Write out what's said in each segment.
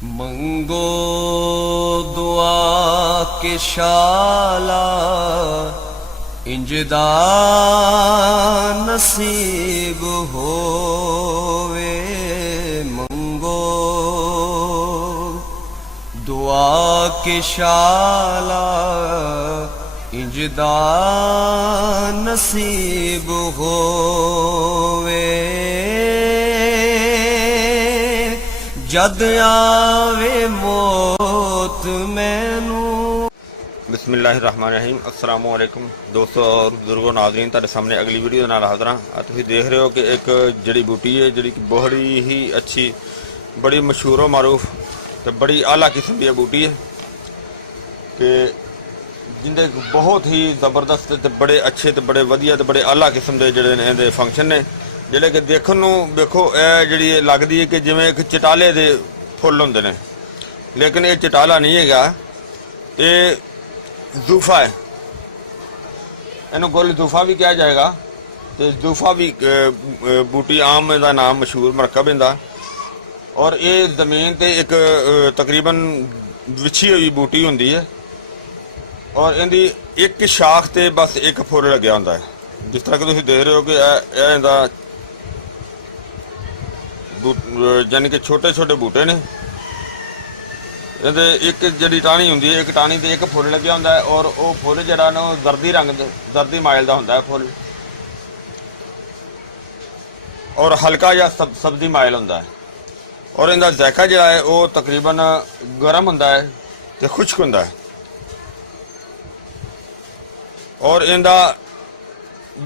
मंगो दुआ के शाला इंजदा नसीब होवे। मंगो दुआ के शाला इंजदा नसीब होवे। जद आवे मौत मैनू। बिस्मिल्लाहिर्रहमानिर्रहीम। अस्सलाम वालेकुम दोस्तों और बुजुर्गों नाज़रीन, तुहाडे सामने अगली वीडियो नाल हाज़र हां। तुसीं देख रहे हो कि एक जड़ी बूटी है जिहड़ी बड़ी ही अच्छी, बड़ी मशहूर मारूफ तो बड़ी आला किस्म की बूटी है कि जिंदे बहुत ही ज़बरदस्त तो बड़े अच्छे तो बड़े वधिया तो बड़े आला किस्म के जिहड़े ने इहदे फंक्शन ने, जिहड़े कि देखण नूं वेखो यह जिहड़ी लगदी है कि जिवें एक चटाले दे फुੱਲ हुंदे ने, लेकिन ये चटाला नहीं हैगा, ये जूफा है। इन्हू गुल जूफा भी कहा जाएगा, तो जूफा भी बूटी आम का नाम मशहूर मरकब इंदा। और ये जमीन ते एक तकरीबन विछी हुई बूटी होंदी है और इनकी एक शाख ते बस एक फुੱਲ लग्या होंदा है। जिस तरह कि तुसीं देख रहे हो कि इहदा यानी कि छोटे छोटे बूटे ने, एक जी टाणी होंगी है, एक टाणी से एक फुੱਲ लग्या होंदा है और वह फुੱਲ जिहड़ा ना जर्दी रंग जर्दी माइल का होंदा है फुੱਲ, और हल्का या सब्जी माइल होंदा है। और इनका जायका जिहड़ा है वह तकरीबन गर्म होंदा है ते खुश्क होंदा है। और इनका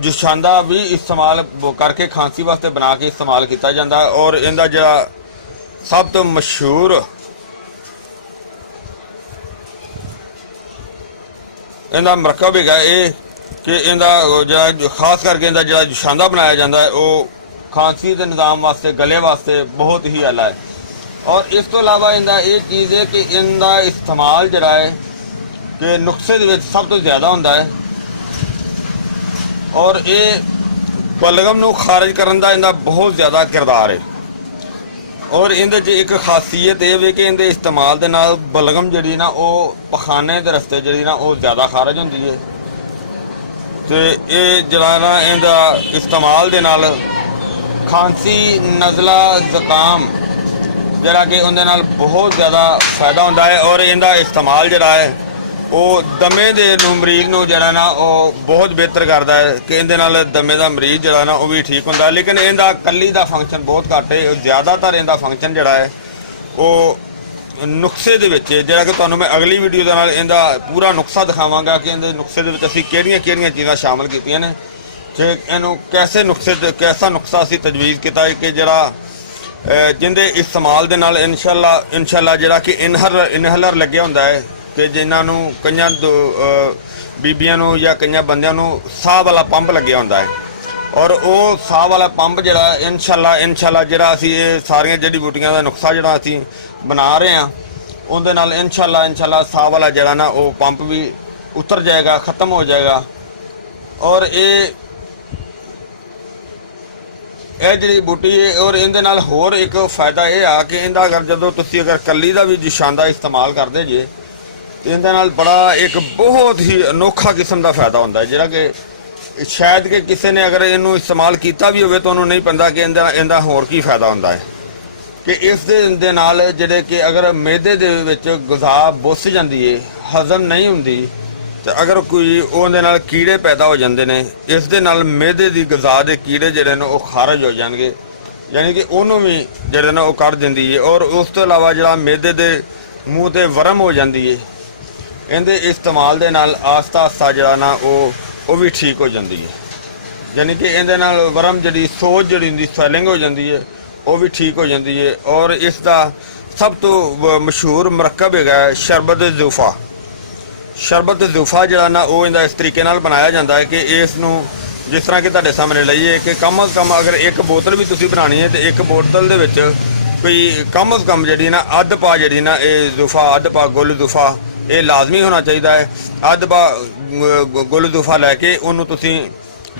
जुशांदा भी इस्तेमाल करके खांसी वास्ते बना के इस्तेमाल किया जाता है। और इनका जिहड़ा सब तो मशहूर इनका मरकब है ये कि इनका जो खास करके इनका जो जुशांदा बनाया जाता है वो खांसी के निज़ाम वास्ते गले वास्ते बहुत ही आला है। और इस तो अलावा इनका ये चीज़ है कि इनका इस्तेमाल जरा है कि नुस्खे दे विच सब तो ज़्यादा होंदा है। और ये बलगम नूं खारिज करन दा इनका बहुत ज़्यादा किरदार है। और इहदे च एक खासियत यह है कि इहदे इस्तेमाल दे नाल बलगम जिहड़ी ना वो पखाने दे रस्ते जिहड़ी ना वो ज़्यादा खारिज होंदी है। तो ये जिहड़ा ना इहदा इस्तेमाल दे नाल खांसी नज़ला ज़ुकाम जिहड़ा कि उहदे नाल बहुत ज़्यादा फायदा होंदा है। और इहदा इस्तेमाल जिहड़ा है वो दमे दे मरीज़ नूं जिहड़ा ना वो बहुत बेहतर करता है कि इहदे नाल दमे दा मरीज़ जिहड़ा ना वो भी ठीक होंदा है। लेकिन इहदा कली दा फंक्शन बहुत घट है। ज़्यादातर इहदा फंक्शन जिहड़ा है वो नुस्खे दे विच जिहड़ा कि तुहानूं मैं अगली वीडियो दे नाल इहदा पूरा नुस्खा दिखावांगा कि इहदे नुस्खे दे विच असीं किहड़ियां चीज़ां शामिल कीतियां ने कि इहनूं कैसे कैसा नुस्खा असीं तजवीज़ कीता है कि जिहड़ा जिंदे इस्तेमाल दे नाल इंशाअल्लाह जिहड़ा कि इनहलर लग्या हुंदा है कि जिन्होंने कई बीबियां नूं या कई बंदियां नूं साह वाला पंप लग्या हुंदा है। और वो साह वाला पंप जिहड़ा इंशाअल्लाह जिहड़ा असीं ये सारियां जड़ी बूटियां दा नुस्खा जिहड़ा असीं बना रहे हैं उहदे नाल इंशाअल्लाह साह वाला जिहड़ा ना वो पंप भी उतर जाएगा, ख़त्म हो जाएगा। और ये जी बूटी है। और इहदे नाल होर एक फायदा यह आ कि इहदा अगर अगर कली का भी जुशांदा इस्तेमाल करते जे इहदे नाल बड़ा एक बहुत ही अनोखा किस्म का फायदा होंदा है, जिहड़ा कि शायद कि किसी ने अगर इनू इस्तेमाल किया भी होवे तो उन्होंने नहीं पता कि इहदा होर की फायदा होंदा है कि इस दे नाल जिहड़े कि अगर मैदे दे विच ग़िज़ा बुस जांदी है, हज़म नहीं हुंदी, तो अगर कोई उहदे नाल कीड़े पैदा हो जाते हैं, इस दे नाल मैदे दी ग़िज़ा दे कीड़े जिहड़े ने वो खारिज हो जाएंगे, यानी कि उन्होंने भी जिहड़े ने वो कढ दिंदी है। और उस तो इलावा जिहड़ा मैदे दे मूँह ते वरम हो जाती है, इहदे इस्तेमाल दे नाल आस्ता आस्ता जिहड़ा ना वो भी ठीक हो जाती है। यानी कि इहदे नाल वरम जिहड़ी सोज जिहड़ी हुंदी स्वैलिंग हो जाती है वो भी ठीक हो जाती है। और इसका सब तो मशहूर मरकब है शरबत जूफा। शरबत जूफा जिहड़ा ना वो इहदा इस तरीके नाल बनाया जाता है कि इसनूं जिस तरह कि तुहाडे सामने लईए कि कम अज़ कम अगर एक बोतल भी तुसीं बनानी है तो एक बोतल दे विच कोई कम अज़ कम जिहड़ी ना अद्ध पा जिहड़ी ना ये जूफा अद्ध पा गुल जूफा ये लाजमी होना चाहिए है। अद्ध पा गुल जूफा लैके उन्होंने तुसीं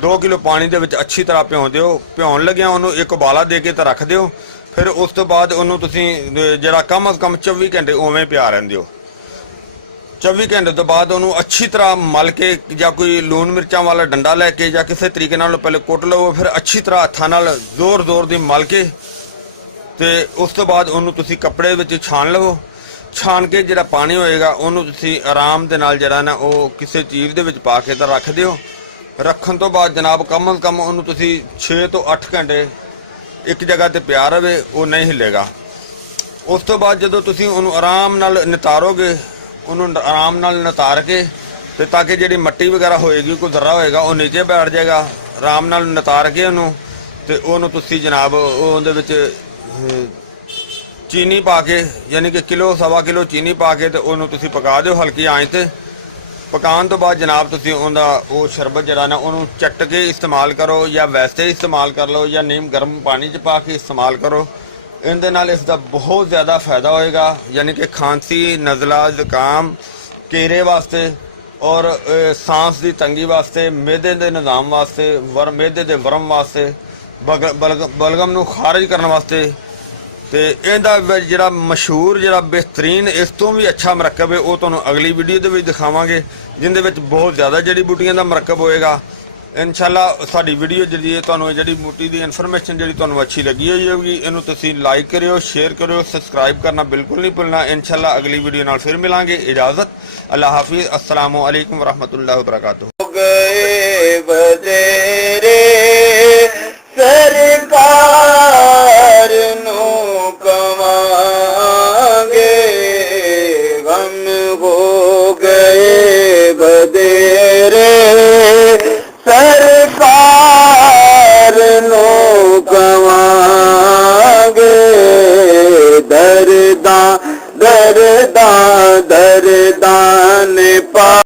2 किलो पानी दे विच अच्छी तरह भ्यों दिओ। भ्योन लग्या उन्होंने एक उबाला दे के तो रख दिओ, ਫਿਰ ਉਸ ਤੋਂ ਬਾਅਦ ਉਹਨੂੰ ਤੁਸੀਂ ਜਿਹੜਾ ਕਮ ਅਜ਼ ਕਮ 24 ਘੰਟੇ ਉਵੇਂ ਪਿਆ ਰਹਿੰਦੇ ਹੋ। 24 ਘੰਟੇ ਤੋਂ ਬਾਅਦ ਉਹਨੂੰ ਅੱਛੀ ਤਰ੍ਹਾਂ ਮਲ ਕੇ ਜਾਂ ਕੋਈ ਲੂਣ ਮਿਰਚਾਂ ਵਾਲਾ ਡੰਡਾ ਲੈ ਕੇ ਜਾਂ ਕਿਸੇ ਤਰੀਕੇ ਨਾਲ ਪਹਿਲੇ ਕੁੱਟ ਲਵੋ, ਫਿਰ ਅੱਛੀ ਤਰ੍ਹਾਂ ਹੱਥਾਂ ਨਾਲ ਜ਼ੋਰ ਦੀ ਮਲ ਕੇ ਤੇ ਉਸ ਤੋਂ ਬਾਅਦ ਉਹਨੂੰ ਤੁਸੀਂ ਕੱਪੜੇ ਵਿੱਚ ਛਾਣ ਲਵੋ। ਛਾਣ ਕੇ ਜਿਹੜਾ ਪਾਣੀ ਹੋਏਗਾ ਉਹਨੂੰ ਤੁਸੀਂ ਆਰਾਮ ਦੇ ਨਾਲ ਜਿਹੜਾ ਨਾ ਉਹ ਕਿਸੇ ਚੀਜ਼ ਦੇ ਵਿੱਚ ਪਾ ਕੇ ਤਾਂ ਰੱਖ ਦਿਓ। ਰੱਖਣ ਤੋਂ ਬਾਅਦ ਜਨਾਬ ਕਮ ਅਜ਼ ਕਮ ਉਹਨੂੰ ਤੁਸੀਂ 6 ਤੋਂ 8 ਘੰਟੇ ਇੱਕ ਜਗ੍ਹਾ ਤੇ ਪਿਆ ਰਵੇ, ਉਹ ਨਹੀਂ ਹਿੱਲੇਗਾ। ਉਸ ਤੋਂ ਬਾਅਦ ਜਦੋਂ ਤੁਸੀਂ ਉਹਨੂੰ ਆਰਾਮ ਨਾਲ ਨਿਤਾਰੋਗੇ, ਉਹਨੂੰ ਆਰਾਮ ਨਾਲ ਨਿਤਾਰ ਕੇ ਤੇ ਤਾਂ ਕਿ ਜਿਹੜੀ ਮਿੱਟੀ ਵਗੈਰਾ ਹੋਏਗੀ, ਕੋਈ ਜ਼ਰਾ ਹੋਏਗਾ, ਉਹ ਨੀਚੇ ਬੈਠ ਜਾਏਗਾ। ਆਰਾਮ ਨਾਲ ਨਿਤਾਰ ਕੇ ਉਹਨੂੰ ਤੇ ਉਹਨੂੰ ਤੁਸੀਂ ਜਨਾਬ ਉਹਦੇ ਵਿੱਚ ਚੀਨੀ ਪਾ ਕੇ, ਯਾਨੀ ਕਿ ਕਿਲੋ ਸਵਾ ਕਿਲੋ ਚੀਨੀ ਪਾ ਕੇ ਤੇ ਉਹਨੂੰ ਤੁਸੀਂ ਪਕਾ ਦਿਓ ਹਲਕੀ ਆਂਚ ਤੇ। ਪਕਾਉਣ ਤੋਂ ਬਾਅਦ ਜਨਾਬ ਤੁਸੀਂ ਉਹਦਾ ਉਹ ਸ਼ਰਬਤ ਜਿਹੜਾ ਨਾ ਉਹਨੂੰ ਚੱਟ ਕੇ ਇਸਤੇਮਾਲ ਕਰੋ, ਜਾਂ ਵੈਸੇ ਇਸਤੇਮਾਲ ਕਰ ਲਓ, ਜਾਂ ਨੀਮ ਗਰਮ ਪਾਣੀ 'ਚ ਪਾ ਕੇ ਇਸਤੇਮਾਲ ਕਰੋ। ਇਹਦੇ ਨਾਲ ਇਸ ਦਾ ਬਹੁਤ ਜ਼ਿਆਦਾ ਫਾਇਦਾ ਹੋਏਗਾ, ਯਾਨੀ ਕਿ ਖਾਂਸੀ, ਨਜ਼ਲਾ, ਜ਼ੁਕਾਮ, ਕੀੜੇ ਵਾਸਤੇ ਔਰ ਸਾਂਸ ਦੀ ਤੰਗੀ ਵਾਸਤੇ, ਮਿਹਦੇ ਦੇ ਨਿਜ਼ਾਮ ਵਾਸਤੇ, ਮਿਹਦੇ ਦੇ ਵਰਮ ਵਾਸਤੇ, ਬਲਗਮ ਨੂੰ ਖਾਰਜ ਕਰਨ ਵਾਸਤੇ। ਤੇ ਇਹਦਾ ਜਿਹੜਾ ਮਸ਼ਹੂਰ ਜਿਹੜਾ ਬਿਹਤਰੀਨ ਇਸ ਤੋਂ ਵੀ ਅੱਛਾ ਮਰਕਬ ਹੈ ਉਹ ਤੁਹਾਨੂੰ ਅਗਲੀ ਵੀਡੀਓ ਦੇ ਵਿੱਚ ਦਿਖਾਵਾਂਗੇ, ਜਿੰਦੇ ਵਿੱਚ ਬਹੁਤ ਜ਼ਿਆਦਾ ਜੜੀ ਬੂਟੀਆਂ ਦਾ ਮਰਕਬ ਹੋਏਗਾ। ਇਨਸ਼ਾਅੱਲਾ ਸਾਡੀ ਵੀਡੀਓ ਜਿਹੜੀ ਹੈ ਤੁਹਾਨੂੰ ਜੜੀ ਬੂਟੀ ਦੀ ਇਨਫੋਰਮੇਸ਼ਨ ਜਿਹੜੀ ਤੁਹਾਨੂੰ ਅੱਛੀ ਲੱਗੀ ਹੋਏਗੀ, ਇਹਨੂੰ ਤੁਸੀਂ ਲਾਈਕ ਕਰਿਓ, ਸ਼ੇਅਰ ਕਰਿਓ, ਸਬਸਕ੍ਰਾਈਬ ਕਰਨਾ ਬਿਲਕੁਲ ਨਹੀਂ ਭੁੱਲਣਾ। ਇਨਸ਼ਾਅੱਲਾ ਅਗਲੀ ਵੀਡੀਓ ਨਾਲ ਫਿਰ ਮਿਲਾਂਗੇ। ਇਜਾਜ਼ਤ, ਅੱਲਾਹ ਹਾਫਿਜ਼, अस्सलामु अलैकुम वरहमतुल्लाहि वबरकातुहू। गए बदेरे सरकार नु कमांगे, गम हो गए बदेरे सरकार नु कमांगे, दरदा दरदा दरदा ने पा